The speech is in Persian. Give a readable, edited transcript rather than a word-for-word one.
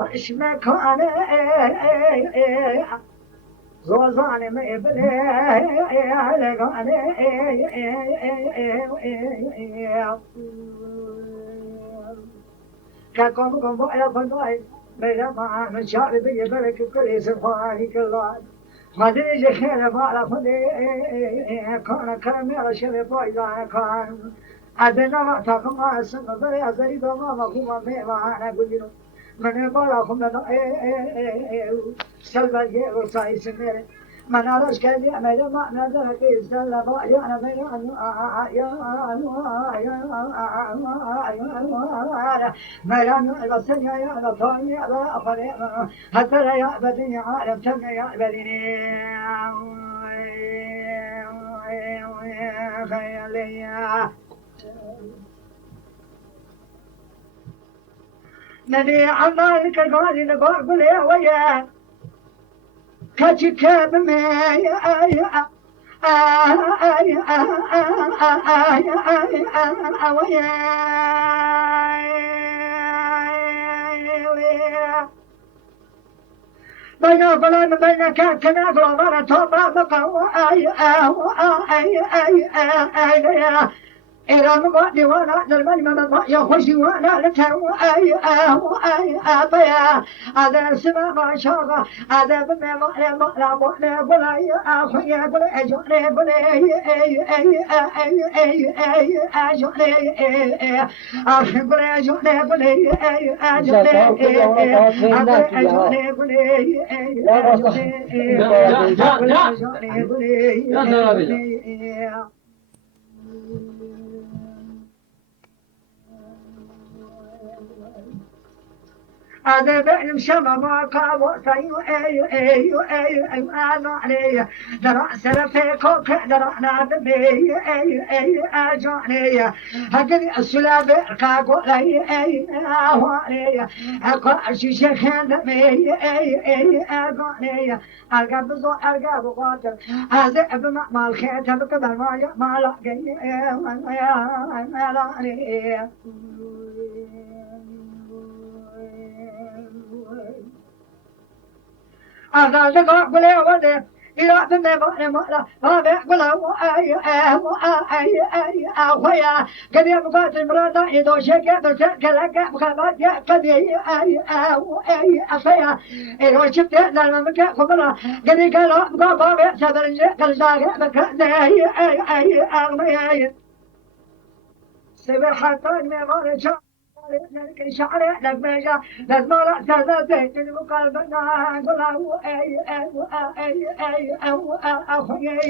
ايش مكان زوزان ما يبلي كاكم كم بقى فناي ميلا ما نشار بيجي بلك كل سفاني كلاد ما تيجي خير بقى فني كان كلام يا شباب بايلا كان أدنى ما تكمل اسم بري أزري بما ما هو ما أنا قلنا من بالا خمنا سلبا يو سايس مير من على شكل أمير ما نزل كيس سلبا يا أمير يا ميران الوسن يا الطاني يا أفري حتى يا بدني عارف تم يا بدني خيالي نبي عمالك قال نقول يا ويا كتكب مي بين فلان بين كنا فلان توبا بقوا إيران قادي وانا نرمي ما يخشي وانا لتو أي أبيا هذا سما ما شاء الله هذا بما ما لا بلا أخويا بلا أجوني بلا أجوني بلا أجوني بلا أجوني هذا بعلم شما ما قاموا أيو أنا عليه درع سلفي كوك درعنا ببي أيو أجاني هكذا السلاب كاقو أي أهواني أكو أشيشي خندمي أي أجاني أرقب بزو أرقب قاتل هذا ابن مال خيتم كبر ما لقي ما لقي أنا لقى بلا ولا إلى بما ما هذا بلا أي أخويا قد يبقى المرأة إذا شكت تكلك بخبات يا قد أي أخويا إذا شفت لما مك خبرة قد يقال بابا سبر قد زاغ بك أي أغمي سبر حتى ما رجع شعر لما لازم رأس زيت المقلبنا قلوا أي أخوي